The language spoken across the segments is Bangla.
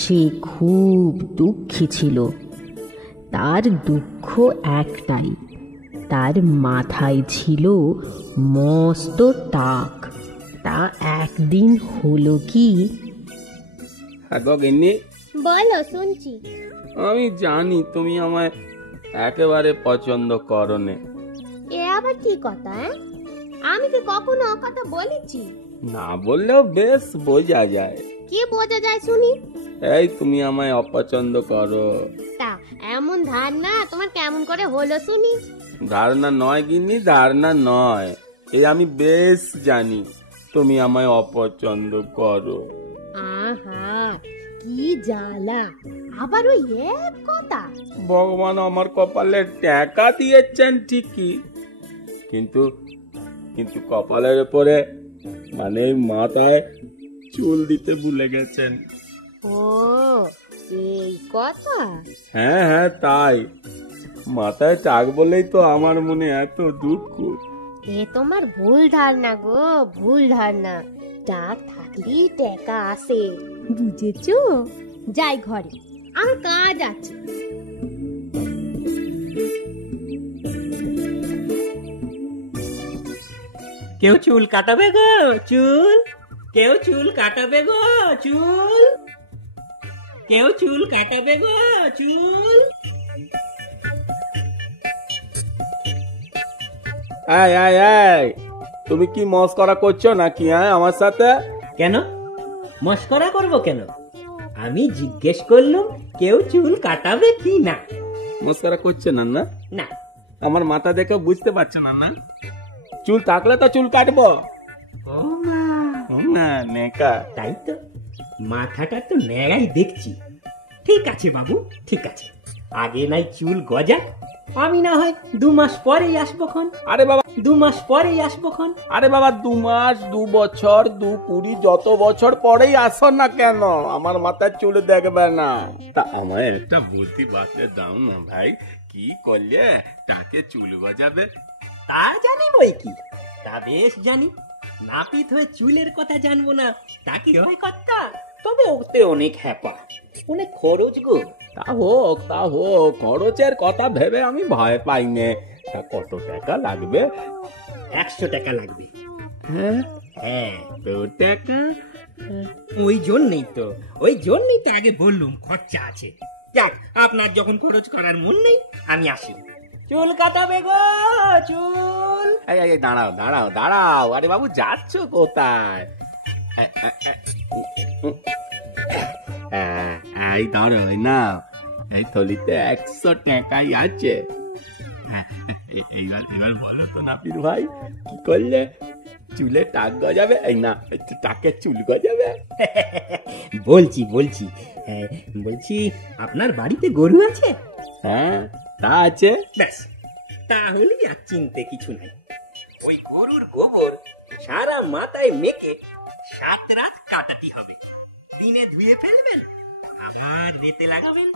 সে খুব দুঃখী ছিল। তার দুঃখ একটাই, তার মাথায় ছিল মস্ত টাক। তা একদিন হলো কি, বলো, শুনছি। আমি জানি তুমি আমায় একেবারে পছন্দ করো নে। এ আবার কি কথা? আমি কি কখনো কথা বলেছি? না বললেও বেশ বোঝা যায়। কি বোঝা যায় শুনি? এই তুমি আমায় অপছন্দ করো। তা এমন ধারণা তোমার কেমন করে হলো শুনি? ধারণা নয় গিন্নি, ধারণা নয়, এই আমি বেশ জানি তুমি আমায় অপছন্দ করো। আহা, কি জ্বালা! আবার ওই এক কথা। ভগবান আমার কপালে টাকা দিয়েছেন ঠিকই, কিন্তু কিন্তু কপালের উপরে মানে মাথায় চুল দিতে ভুলে গেছেন। ও, এই কথা? হ্যাঁ হ্যাঁ, তাই মাথায় টাক বলেই তো আমার মনে এত দুঃখ। এ তোমার ভুল ধারণা গো, ভুল ধারণা। টাক থাকলেই টাকা আসে, বুঝেছো? যাই ঘরে, আমার কাজ আছে। কেউ চুল কাটাবে গো? চুল কেউ চুল কাটাবে গো? চুল কেউ চুল কাটাবে গো? চুল তুমি কি মস্করা করছো নাকি আমার সাথে? কেন মস্করা করব কেন? আমি জিজ্ঞেস করলাম কেউ চুল কাটাবে কি না। মস্করা করছে না? না না, আমার মাথা দেখে বুঝতে পারছো না? না, চুল থাকলে তো চুল কাটবো। ও মা, নেকা। তাই তো, মাথাটা তো ন্যাড়াই দেখছি। ঠিক আছে বাবু, ঠিক আছে, আগে নাই চুল গজাক, আমি না হয় 2 মাস পরেই আসবো খন। আরে বাবা 2 মাস পরেই আসবো খন। আরে বাবা 2 মাস, 2 বছর, 2 20, যত বছর পরেই আসো না কেন, আমার মাথায় চুল দেখবে না। তা আমায় একটা বুদ্ধি বাতলে দাও না ভাই, কি করলে তাকে চুল গজাবে? তা জানি বই কি, তা বেশ জানি। নাপিত হয়ে চুলের কথা জানবো না তা কি হয় কর্তা? তবে ওতে অনেক হ্যাপা, অনেক খরচ গো। তা হোক, খরচের কথা ভেবে আমি ভয় পাই নে। তা কত টাকা লাগবে? 100 টাকা লাগবে। হ্যাঁ, তো টাকা? ওই জন্যই তো আগে বললুম খরচা আছে। যাক, আপনার যখন খরচ করার মন নেই, আমি আসি। চুল কাটাবে গো? চুল এই দাঁড়াও, আরে বাবু যাচ্ছ কোথায়? এই দাঁড়াও, না এই থলিতে 100 টাকাই আছে। এবার বলো তো নাপিত ভাই, কি করলে চুলে টাক গজাবে? এই না, টাকে চুল গজাবে। বলছি আপনার বাড়িতে গরু আছে? হ্যাঁ, তা আছে। ব্যাস, তাহলে আর চিনতে কিছু নাই। ওই গরুর গোবর সারা মাথায় মেখে 7 রাত কাটাতে হবে। দিনে ধুয়ে ফেলবেন, আবার রেতে লাগাবেন।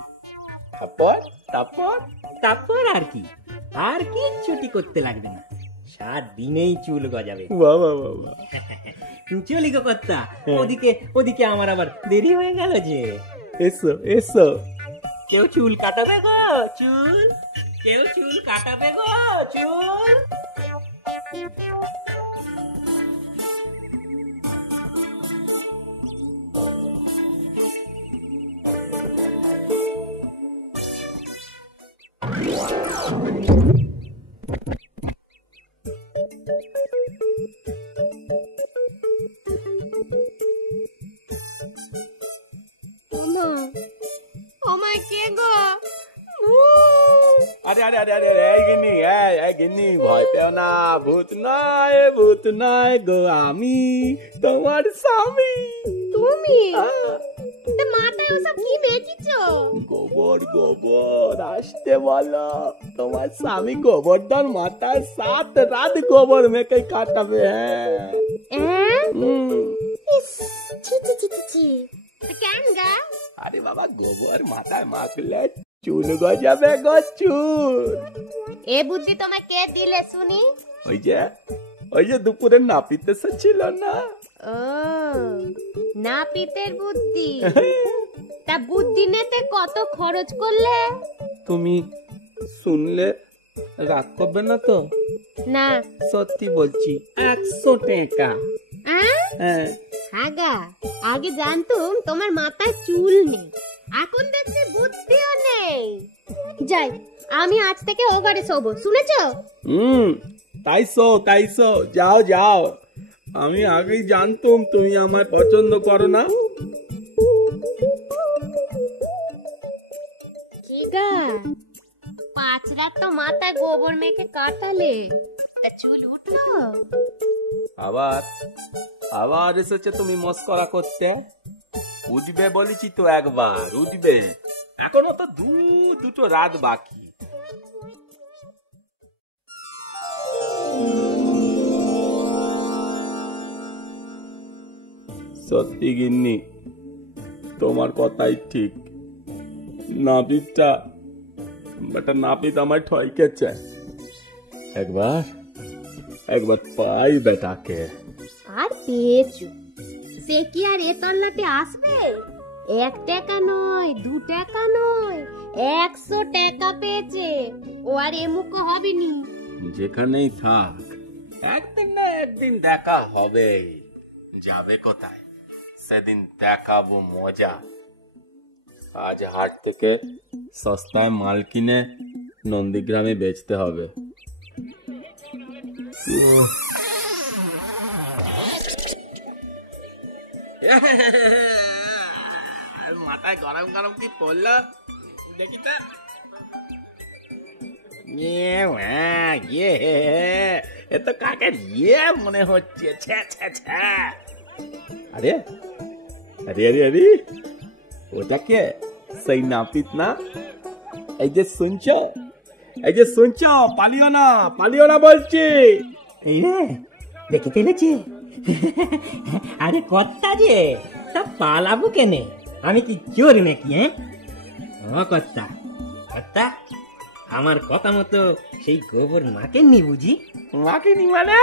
তারপর আর কি ছুটি করতে লাগবে না, 7 দিনেই চুল গজাবে। বাবা চলি গো কর্তা, ওদিকে আমার আবার দেরি হয়ে গেল যে। এসো। কেউ চুল কাটাবে গো? চুল কেউ চুল কাটাবে গো? চুল আরে গিন্নি ভয় পেও না, ভূত নয় গো, আমি তোমার স্বামী। তুমি মাথায় ওসব কি মেখেছো? গোবর আসতে বলো, তোমার স্বামী গোবরদান মাথায় 7 রাত গোবর মেখে কাটাবে। কেন গা? আরে বাবা, গোবর মাথায় মাখলে চুল গজাবে গো, চুল। এ বুদ্ধি তোমায় কে দিলে শুনি? ওই যে দুপুরে নাপিত এসেছিল না? ও, নাপিতের বুদ্ধি। তা তা বুদ্ধি নিতে কত খরচ করলে? তুমি শুনলে রাগ করবে না তো? না। সত্যি বলছি, 100 টাকা। হ্যাঁ। আগা আগে জানতুম তোমার মাথায় চুল নেই, এখন দেখছি বুদ্ধিও নেই। যাই, আমি আজ থেকে ও ঘরে শোবো, শুনেছো? তাইছো, যাও যাও। আমি আগেই জানতুম তুমি আমায় পছন্দ করো না। কি গা, 5 রাত তো মাথায় গোবর মেখে কাটালে, তা চুল উঠলো? আবার এসেছে তুমি মস্করা করতে। উঠবে বলেছি তো একবার, উঠবে। এখনো তো দুটো রাত বাকি। সত্যি গিন্নি, তোমার কথাই ঠিক। নাপিত আমায় ঠইকেছে। একবার পাই বেটাকে। আর পেয়েছো, সে কি আর এ তল্লাটে আসবে? 1 টাকা নয়, 2 টাকা নয়, 100 টাকা পেয়েছে। ও আর এমুখ হবেনি। যেখানেই থাক, একদিন না একদিন দেখা হবে। যাবে কোথায়? সেদিন দেখাবো মজা। আজ হাট থেকে সস্তায় মাল কিনে নন্দীগ্রামে বেচতে হবে। মাথায় গরম গরম কি পড়লো দেখি তো। এ তো কাকের মনে হচ্ছে। আরে আরে আরে আরে, ওটা কে? সেই নাপিত না? এই যে শুনছো, পালিও না বলছি। এই রে, দেখে ফেলেছি। আরে কর্তা যে, তা পালাবো কেনে? আমি কি চোর নাকি? কর্তা, আমার কথা মতো সেই গোবর মাকেননি বুঝি? মাকেনি মানে?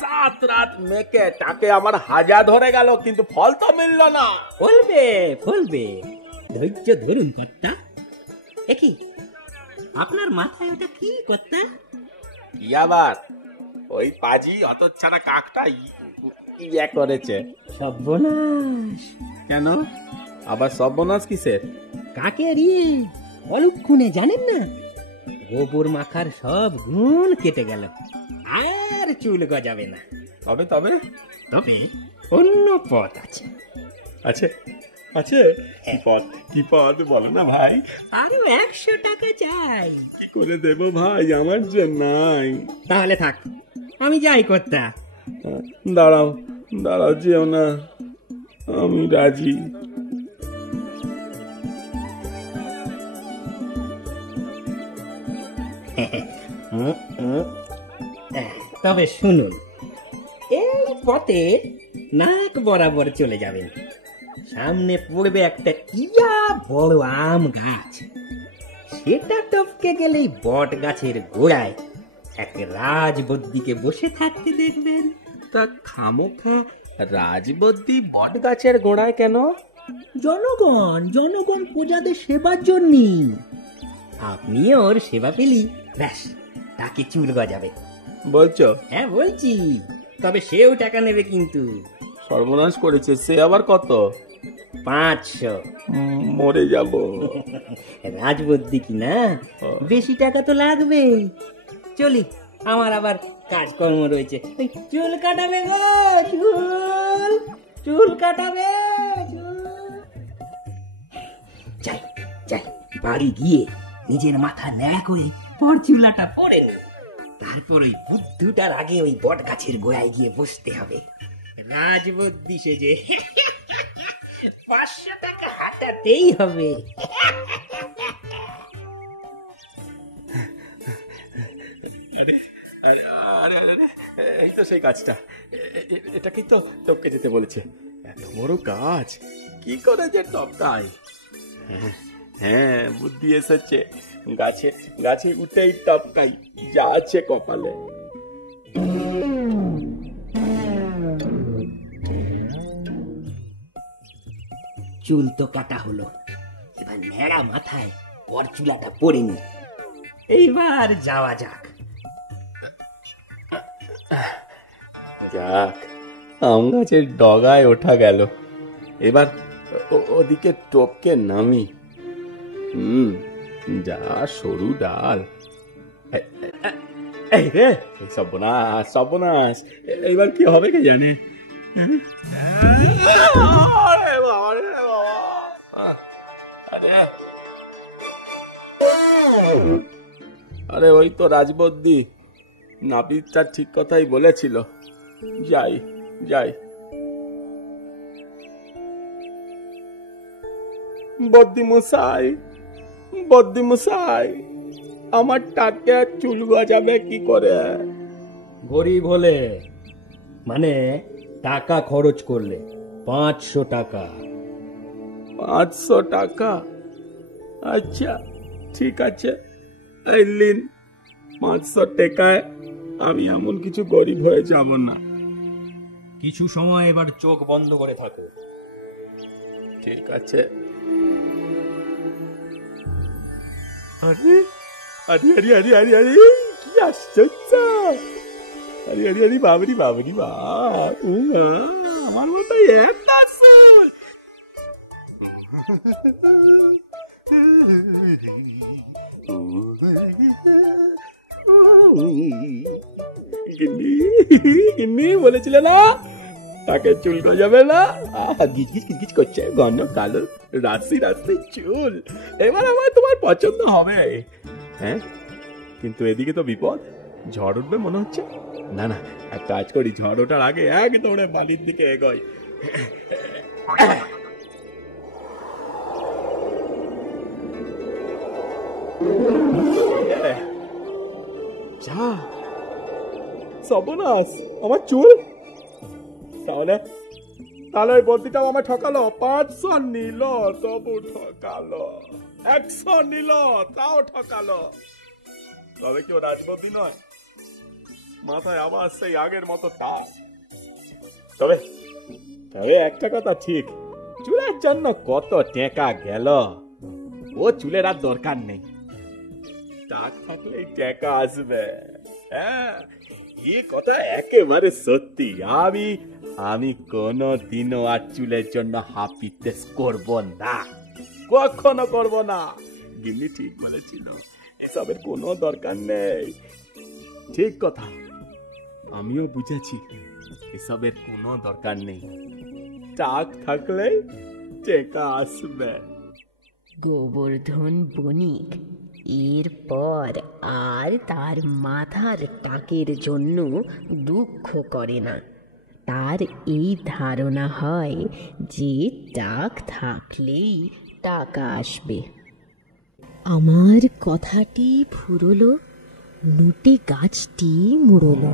7 রাত মেকে তাকে আমার হাজা ধরে গেল, কিন্তু ফল তো মিলল না। ফলবে, ধৈর্য ধরুন কর্তা। একই আপনার মাথায় ওটা কি কর্তা? কি আবার? ওই পাজি হতচ্ছাড়া কাকটা ইয়ে করেছে। সর্বনাশ। কেন আবার সর্বনাশ কিসের? কাকের অলক্ষণে জানেন না, গোবর মাখার সব গুণ কেটে গেল, আর চুল গজাবে না। তবে অন্য পথ আছে। কি পথ বলো না ভাই। আরো 100 টাকা চাই। কি করে দেব ভাই, আমার যে নাই। তাহলে থাক, আমি যাই কর্তা। দাঁড়াও যেও না, আমি রাজি। তবে শুনুন, এই পথে নাক বরাবর চলে যাবেন, সামনে পড়বে একটা বড় আম গাছ। সেটা টপকে গেলেই বট গাছের গোড়ায় এক রাজবদ্দিকে বসে থাকতে দেখবেন। তা খামোখা রাজবদ্দি বট গাছের গোড়ায় কেন? জনগণ প্রজাদের সেবার জন্য। আপনি ওর সেবা পেলি ব্যাস, তাকে চুল গজাবে। বলছো? হ্যাঁ বলছি, তবে সেও টাকা নেবে কিন্তু। সর্বনাশ করেছে, সে আবার কত? 500। মরে যাব। রাজবদ্দি কি না, বেশি টাকা তো লাগবে। চলি, আমার আবার কাজকর্ম রয়েছে। চুল কাটাবে গো, চুল কাটাবে। যাই, বাড়ি গিয়ে নিজের মাথা ন্যায় করে পরচুলাটা পরে নি, তারপর ওই বুদ্ধুটার আগে ওই বট গাছের গোড়ায় গিয়ে বসতে হবে রাজবদ্দি সেজে। 500 টাকা হাতাতেই হবে। এই তো সেই কাজটা। এটাকেই তো টপকে যেতে বলেছে। এত বড় গাছ কি করে যে টপকায়? হ্যাঁ, বুদ্ধি এসেছে। গাছে উঠেই টপকাই, যা আছে কপালে। চুল তো কাটা হলো, এবার ন্যাড়া মাথায় পর চুলাটা পড়িনি। এইবার যাওয়া যাক। যাক, আম গাছের ডগায় ওঠা গেল। এবার ওদিকে টপকে নামি। যা সরু ডাল। এই রে, এই সর্বনাশ সর্বনাশ, এইবার কি হবে কে জানে। আরে ওই তো রাজবদ্দি, নাপিতটা ঠিক কথাই বলেছিল। যাই যাই। বদ্দিমশাই, বদ্দিমশাই, আমার টাকা চুল গজাবে কি করে? গরিব হলে মানে টাকা খরচ করলে 500 টাকা। 500 টাকা? আচ্ছা ঠিক আছে, এই নিন। 500 টাকায় আমি এমন কিছু গরিব হয়ে যাব না। কিছু সময় এবার চোখ বন্ধ করে থাকো। ঠিক আছে। আরে আরে আরে আরে আরে আরে, কি আশ্চর্য! আরে আরে আরে, বাবরি বাবরি বাপ, আমার মতো এক আসল। গিন্নি বলেছিলে না তাকে চুল গজাবে না? গিজ গিজ গিজ করছে, ঘন কালো রাশি রাশি চুল। এবার আমার তোমার পছন্দ হবে। হ্যাঁ, কিন্তু এদিকে তো বিপদ, ঝড় উঠবে মনে হচ্ছে। না না, এক কাজ করি, ঝড় ওঠার আগে এক দৌড়ে বালির দিকে এগোই। যা সর্বনাশ, আমার চুল! তাহলে তাহলে ওই বদ্দিটাও আমায় ঠকালো। 500 নিল তবু ঠকালো, 100 নিল তাও ঠকালো। তবে কি ও রাজবদ্দি নয়? মাথায় আবার সেই আগের মতো টাক। তবে তবে একটা কথা ঠিক, চুলের জন্য কত টাকা গেল। ও চুলের আর দরকার নেই, টাক থাকলেই টাকা আসবে। হ্যাঁ, এই কথা একেবারে সত্যি। আমি কোনদিনও আর চুলের জন্য হাপিতেস করব না, কখনো করব না। গিন্নি ঠিক বলেছিল, এসবের কোনো দরকার নেই। ঠিক কথা, আমিও বুঝেছি, এসবের কোনো দরকার নেই। টাক থাকলেই টাকা আসবে। গোবর্ধন বণিক এরপর আর তার মাথার টাকের জন্য দুঃখ করে না। তার এই ধারণা হয় যে টাক থাকলেই টাকা আসবে। আমার কথাটি ফুরলো, লুটে গাছটি মুড়লো।